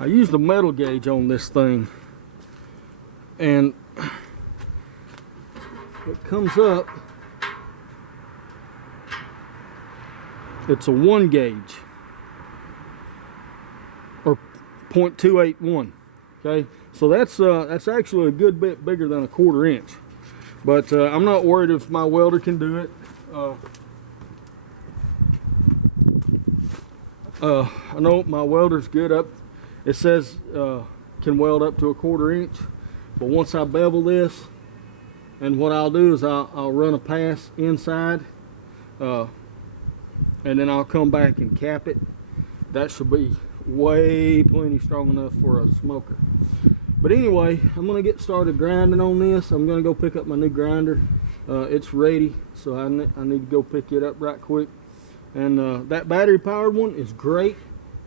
I used a metal gauge on this thing, and it comes up, it's a 1 gauge, or 0.281. Okay, so that's actually a good bit bigger than a 1/4 inch, but I'm not worried if my welder can do it. I know my welder's good up. It says can weld up to a 1/4 inch, but once I bevel this, and what I'll do is I'll run a pass inside, and then I'll come back and cap it. That should be way plenty strong enough for a smoker. But anyway, I'm gonna get started grinding on this. I'm gonna go pick up my new grinder. It's ready, so I need to go pick it up right quick. And that battery powered one is great,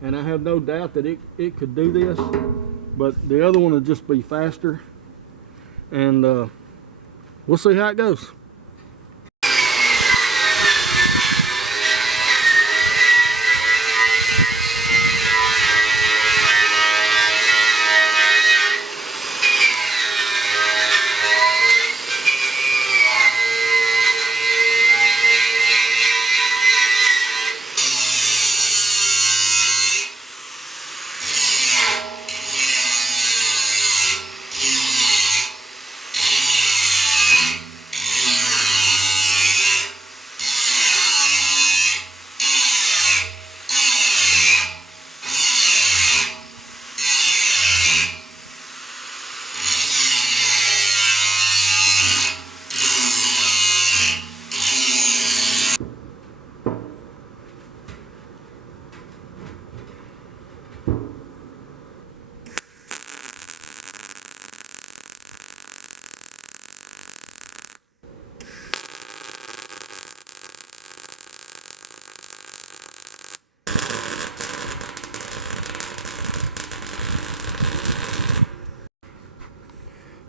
and I have no doubt that it could do this, but the other one will just be faster, and we'll see how it goes.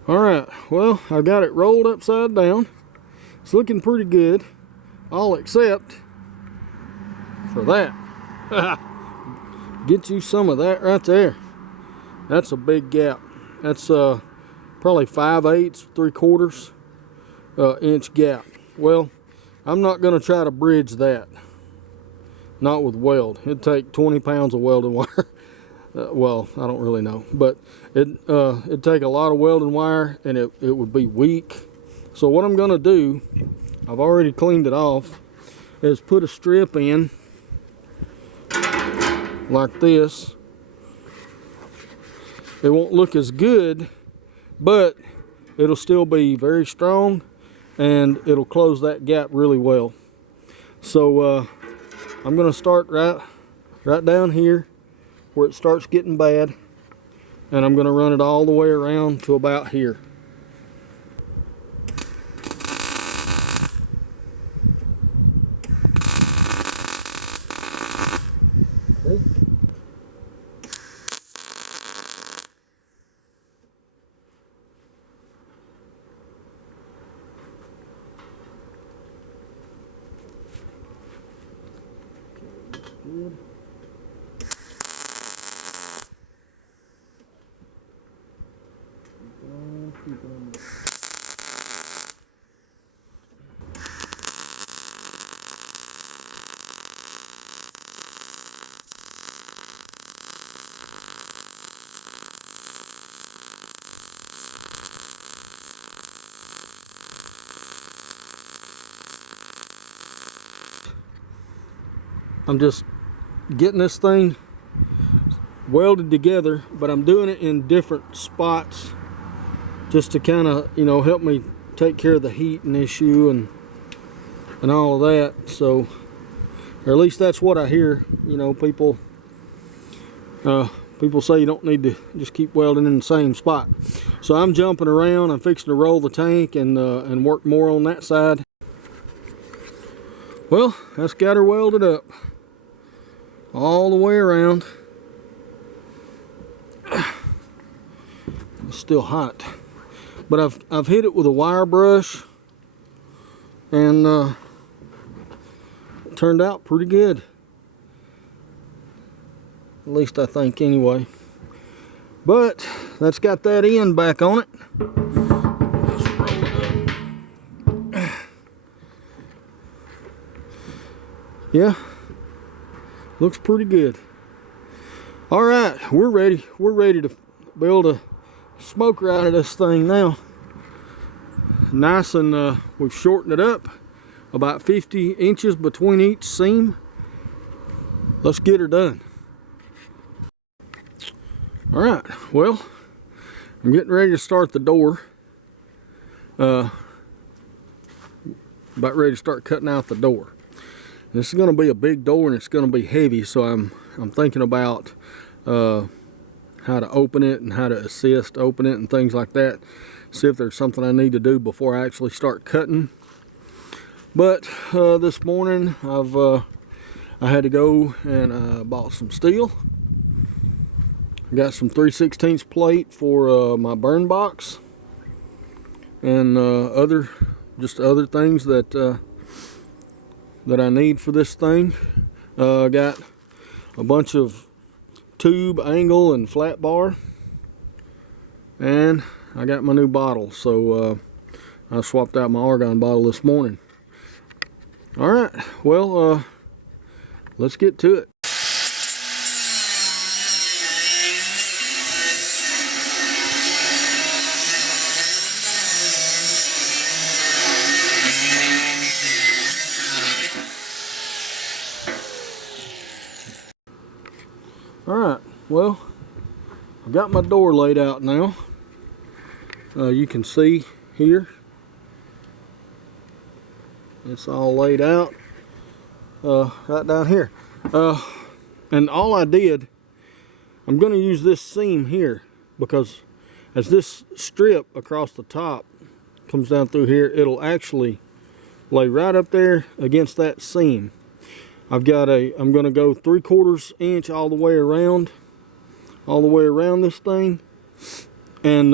Alright, well, I got it rolled upside down. It's looking pretty good, all except for that. Get you some of that right there. That's a big gap. That's probably 5/8, 3/4 inch gap. Well, I'm not going to try to bridge that. Not with weld. It'd take 20 pounds of welding wire. Well, I don't really know, but it'd take a lot of welding wire, and it would be weak. So what I'm going to do, I've already cleaned it off, is put a strip in like this. It won't look as good, but it'll still be very strong, and it'll close that gap really well. So I'm going to start right down here where it starts getting bad, and I'm going to run it all the way around to about here. Okay. Good. I'm just getting this thing welded together, but I'm doing it in different spots just to kind of, you know, help me take care of the heating issue and all of that. So, or at least that's what I hear. You know, people say you don't need to just keep welding in the same spot. So I'm jumping around. I'm fixing to roll the tank and work more on that side. Well, that's got her welded up all the way around. It's still hot, but I've hit it with a wire brush, and it turned out pretty good. At least I think, anyway. But that's got that end back on it. Let's roll it up. Yeah, looks pretty good. All right, we're ready. We're ready to build a smoker out of this thing now. Nice, and we've shortened it up about 50 inches between each seam. Let's get her done. All right, well, I'm getting ready to start the door. About ready to start cutting out the door. This is going to be a big door, and it's going to be heavy, so I'm thinking about how to open it and how to assist open it and things like that. See if there's something I need to do before I actually start cutting. But this morning I had to go and bought some steel. Got some 3/16 plate for my burn box, and other things that I need for this thing. I got a bunch of tube, angle, and flat bar, and I got my new bottle. So I swapped out my argon bottle this morning. All right, well, let's get to it. All right, well, I've got my door laid out now. You can see here, it's all laid out right down here. And all I did, I'm going to use this seam here, because as this strip across the top comes down through here, it'll actually lay right up there against that seam. I'm going to go 3/4 inch all the way around this thing, and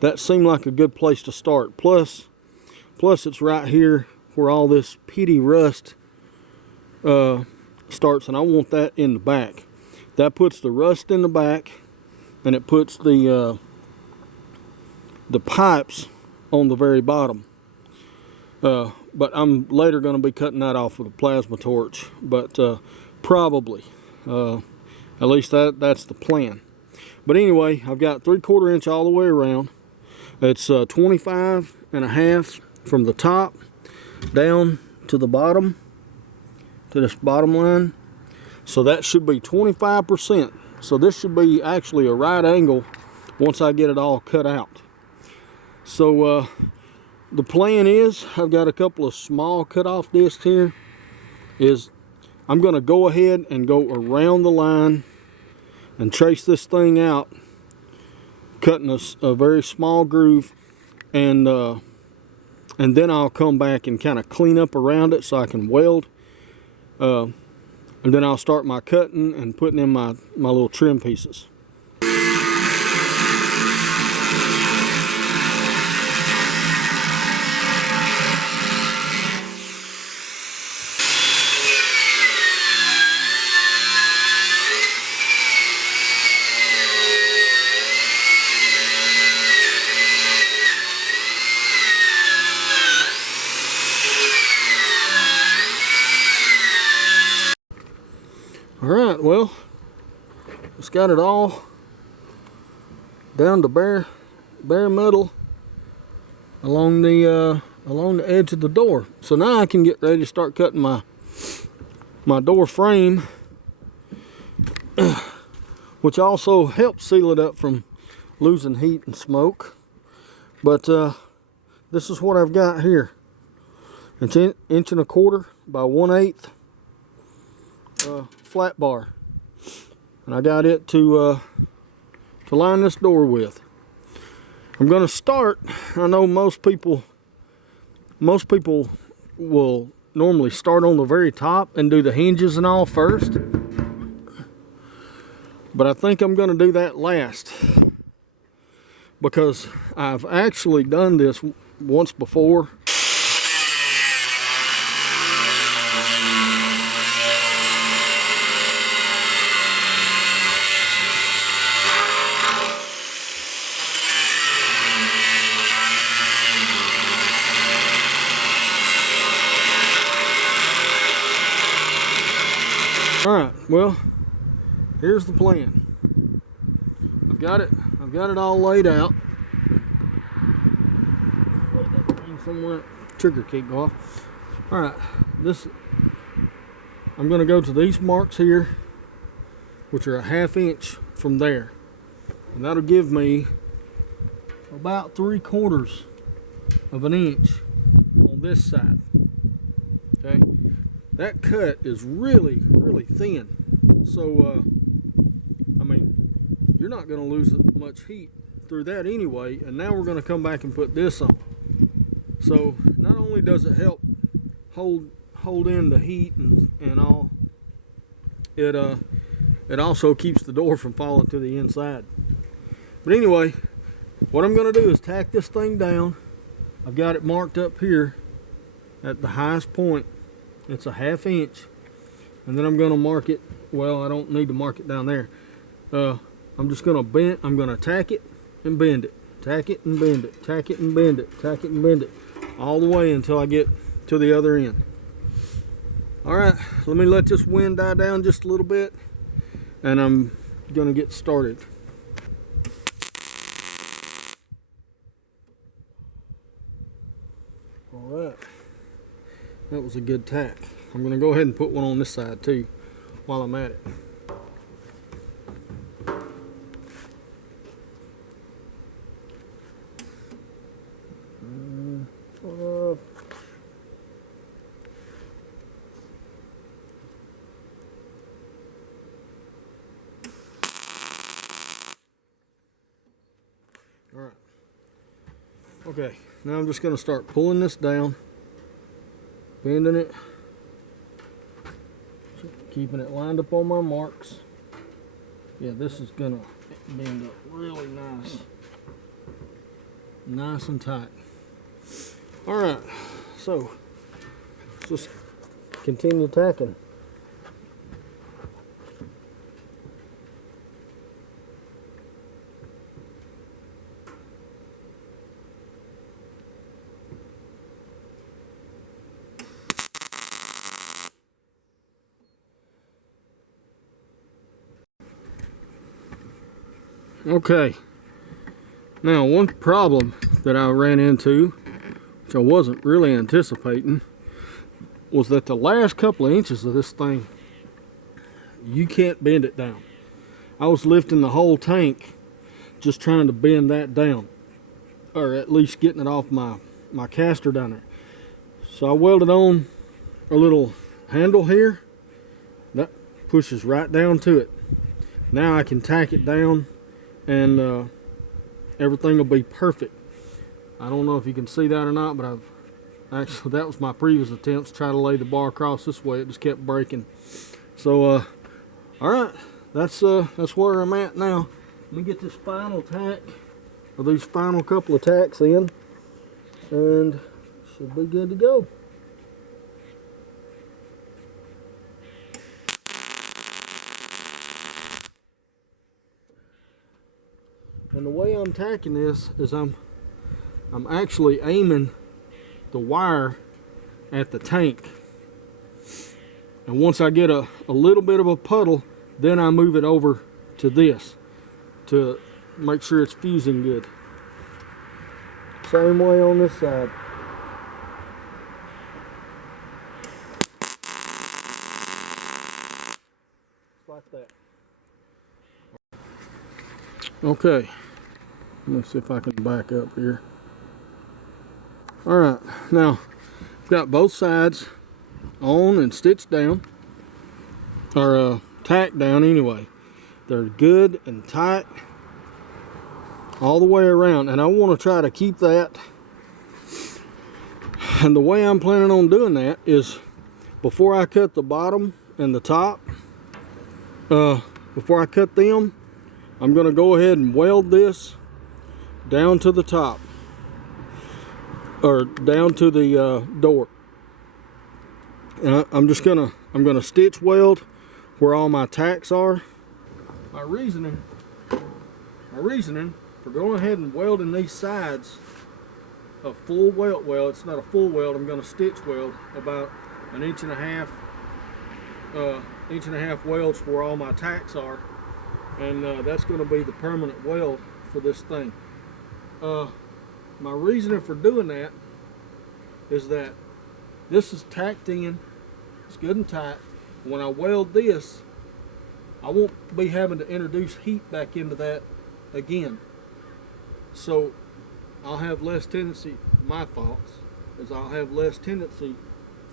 that seemed like a good place to start. Plus it's right here where all this petty rust starts, and I want that in the back. That puts the rust in the back, and it puts the pipes on the very bottom. But I'm later going to be cutting that off with a plasma torch, but probably, at least that's the plan. But anyway, I've got 3/4 inch all the way around. It's 25.5 from the top down to the bottom, to this bottom line. So that should be 25%. So this should be actually a right angle once I get it all cut out. So the plan is, I've got a couple of small cutoff discs here. I'm going to go ahead and go around the line and trace this thing out, cutting a very small groove, and then I'll come back and kind of clean up around it so I can weld, and then I'll start my cutting and putting in my little trim pieces. All right, well, it's got it all down to bare metal along the edge of the door. So now I can get ready to start cutting my door frame, which also helps seal it up from losing heat and smoke. But this is what I've got here. It's an 1.25 by 1/8 flat bar, and I got it to line this door with. I'm going to start. I know most people will normally start on the very top and do the hinges and all first, but I think I'm going to do that last, because I've actually done this once before. All right, well, here's the plan. I've got it all laid out. Lay that thing somewhere, trigger can't go off. All right, I'm gonna go to these marks here, which are a 1/2 inch from there. And that'll give me about 3/4 of an inch on this side. Okay, that cut is really, really thin. So, I mean, you're not going to lose much heat through that anyway. And now we're going to come back and put this on. So, not only does it help hold in the heat and all, it also keeps the door from falling to the inside. But anyway, what I'm going to do is tack this thing down. I've got it marked up here at the highest point. It's a 1/2 inch. And then I'm going to mark it. Well, I don't need to mark it down there. I'm just going to tack it and bend it. Tack it and bend it. Tack it and bend it. Tack it and bend it. All the way until I get to the other end. All right, let me let this wind die down just a little bit. And I'm going to get started. Alright, that was a good tack. I'm going to go ahead and put one on this side too while I'm at it. Alright, okay, now I'm just going to start pulling this down, bending it, keeping it lined up on my marks. Yeah, this is going to bend up really nice and tight. Alright, so let's just continue tacking. Okay, now one problem that I ran into, which I wasn't really anticipating, was that the last couple of inches of this thing, you can't bend it down. I was lifting the whole tank just trying to bend that down, or at least getting it off my caster down there. So I welded on a little handle here that pushes right down to it. Now I can tack it down and everything will be perfect. I don't know if you can see that or not, but that was my previous attempts to try to lay the bar across this way. It just kept breaking. So all right, that's where I'm at now. Let me get this final tack, or these final couple of tacks in, and should be good to go. And the way I'm tacking this is I'm actually aiming the wire at the tank. And once I get a little bit of a puddle, then I move it over to this to make sure it's fusing good. Same way on this side. Like that. Okay, let me see if I can back up here. Alright, now I've got both sides on and stitched down, or tacked down anyway. They're good and tight all the way around, and I want to try to keep that. And the way I'm planning on doing that is, before I cut the bottom and the top, before I cut them, I'm going to go ahead and weld this down to the top, or down to the door. And I'm going to stitch weld where all my tacks are. My reasoning for going ahead and welding these sides a full weld, well, it's not a full weld, I'm going to stitch weld about 1.5 inches 1.5 welds where all my tacks are, and that's going to be the permanent weld for this thing. My reasoning for doing that is that this is tacked in, it's good and tight. When I weld this, I won't be having to introduce heat back into that again. So I'll have less tendency, my thoughts, is I'll have less tendency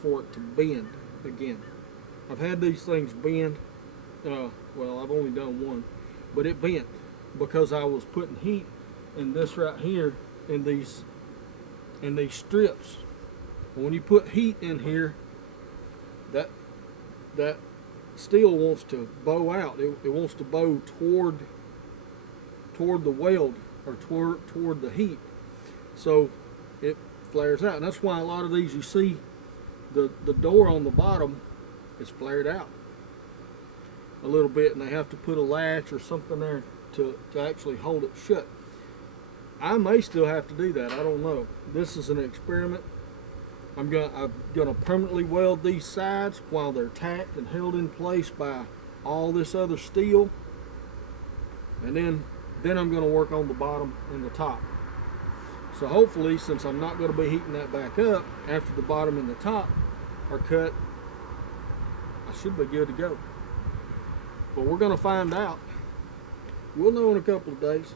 for it to bend again. I've had these things bend, well, I've only done one, but it bent because I was putting heat in this right here in these strips. When you put heat in here, that steel wants to bow out. It wants to bow toward the weld, or toward the heat, so it flares out. And that's why a lot of these, you see the door on the bottom is flared out a little bit, and they have to put a latch or something there to actually hold it shut. I may still have to do that, I don't know. This is an experiment. I'm gonna permanently weld these sides while they're tacked and held in place by all this other steel, and then I'm gonna work on the bottom and the top. So hopefully, since I'm not gonna be heating that back up after the bottom and the top are cut, I should be good to go. But we're gonna find out. We'll know in a couple of days.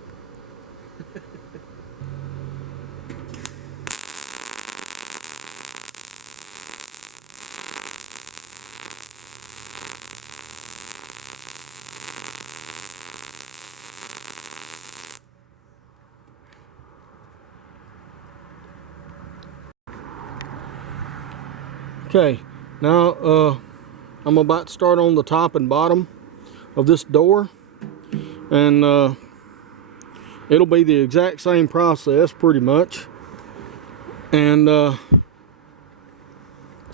Okay, now I'm about to start on the top and bottom of this door, and it'll be the exact same process pretty much. And I'm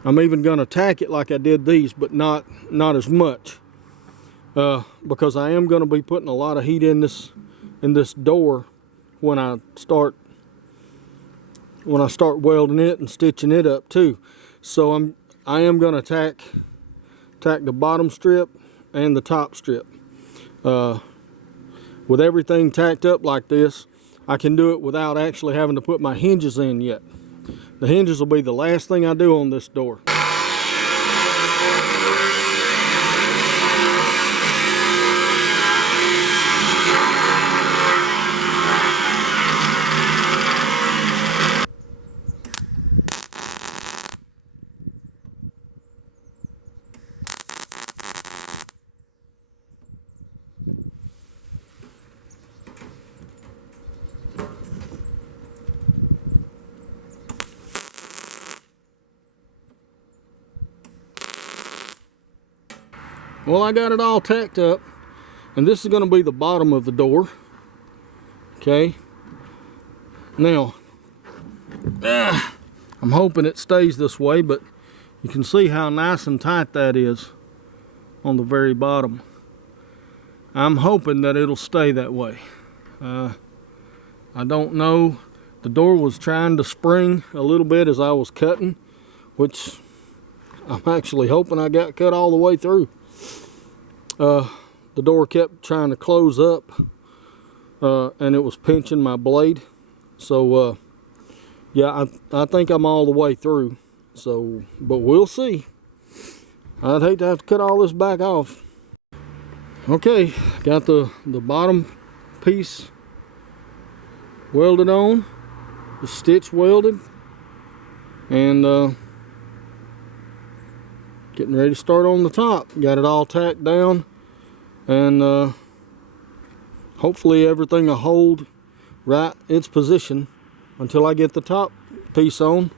even going to tack it like I did these, but not as much, because I am going to be putting a lot of heat in this door when I start welding it and stitching it up too. So I am going to tack the bottom strip and the top strip. With everything tacked up like this, I can do it without actually having to put my hinges in yet. The hinges will be the last thing I do on this door. Well, I got it all tacked up, and this is going to be the bottom of the door. Okay. Now, I'm hoping it stays this way, but you can see how nice and tight that is on the very bottom. I'm hoping that it'll stay that way. I don't know. The door was trying to spring a little bit as I was cutting, which I'm actually hoping I got cut all the way through. The door kept trying to close up, and it was pinching my blade. So yeah, I think I'm all the way through. So, but we'll see. I'd hate to have to cut all this back off. Okay, got the bottom piece welded on, the stitch welded, and getting ready to start on the top. Got it all tacked down, and hopefully everything will hold right its position until I get the top piece on,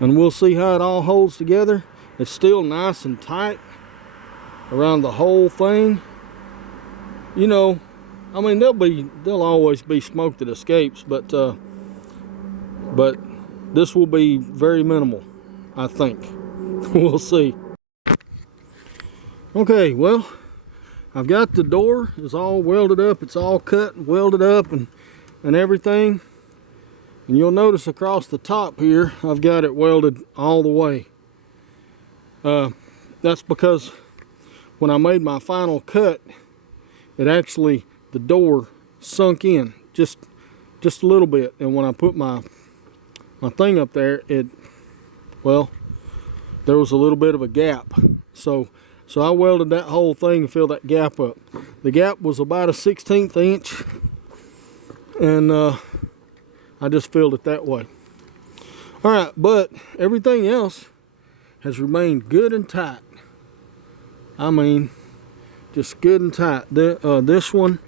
and we'll see how it all holds together. It's still nice and tight around the whole thing. You know, I mean, there'll always be smoke that escapes, but this will be very minimal, I think. We'll see. Okay, well, I've got the door. It's all welded up. It's all cut and welded up and everything. And you'll notice across the top here, I've got it welded all the way. That's because when I made my final cut, it actually, the door sunk in just a little bit, and when I put my thing up there, well, there was a little bit of a gap. So I welded that whole thing and filled that gap up. The gap was about a 1/16 inch, and I just filled it that way. All right, but everything else has remained good and tight. I mean, just good and tight. This one,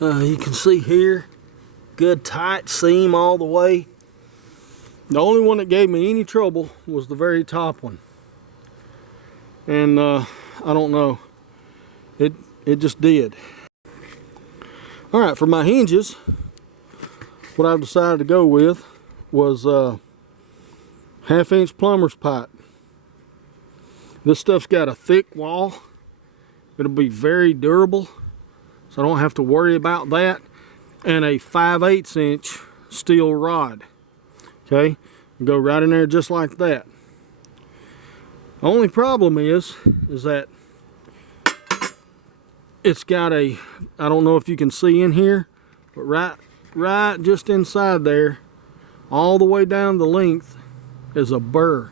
you can see here, good tight seam all the way. The only one that gave me any trouble was the very top one. And I don't know, it just did. All right, for my hinges, what I've decided to go with was 1/2 inch plumber's pipe. This stuff's got a thick wall. It'll be very durable, so I don't have to worry about that. And a 5/8 inch steel rod. Okay, go right in there just like that. The only problem is that it's got a, I don't know if you can see in here, but right just inside there, all the way down the length, is a burr.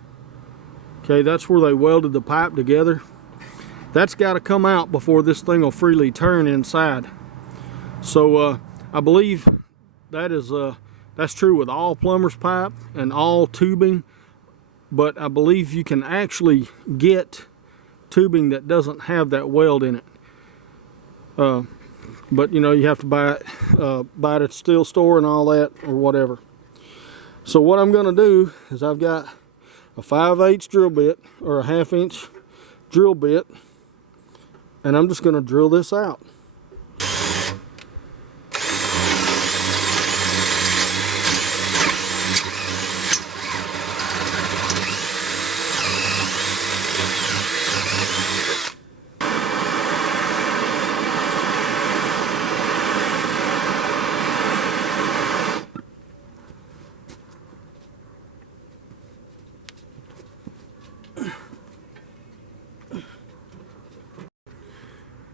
Okay, that's where they welded the pipe together. That's got to come out before this thing will freely turn inside. So I believe that's true with all plumber's pipe and all tubing, but I believe you can actually get tubing that doesn't have that weld in it. But you know, you have to buy it at the steel store and all that, or whatever. So what I'm going to do is, I've got a 5/8 drill bit, or a 1/2 inch drill bit, and I'm just going to drill this out.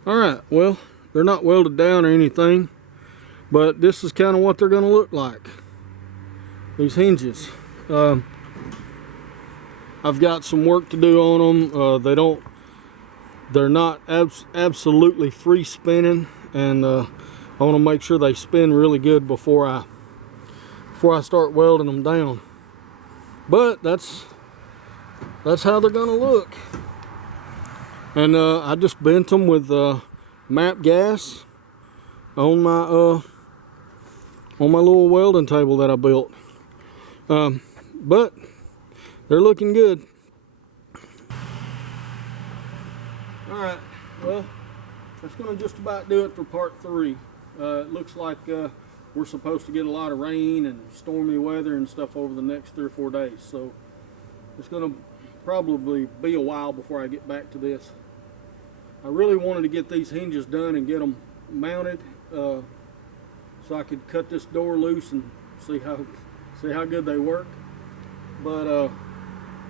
Alright, well, they're not welded down or anything, but this is kind of what they're going to look like. These hinges. I've got some work to do on them. They're not absolutely free spinning, and I want to make sure they spin really good before I start welding them down. But that's how they're going to look. And I just bent them with MAP gas on my little welding table that I built. But they're looking good. All right, well, that's going to just about do it for part 3. It looks like we're supposed to get a lot of rain and stormy weather and stuff over the next 3 or 4 days. So it's going to probably be a while before I get back to this. I really wanted to get these hinges done and get them mounted, so I could cut this door loose and see how good they work. But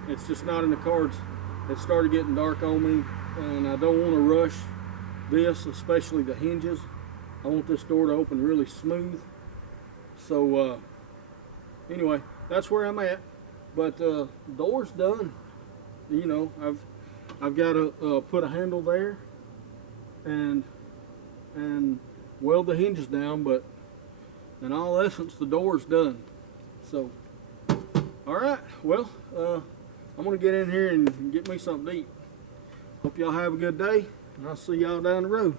it's just not in the cards. It started getting dark on me, and I don't want to rush this, especially the hinges. I want this door to open really smooth. So anyway, that's where I'm at. But door's done. You know, I've got to put a handle there and weld the hinges down, but in all essence, the door's done. So, all right, well, I'm going to get in here and get me something to eat. Hope y'all have a good day, and I'll see y'all down the road.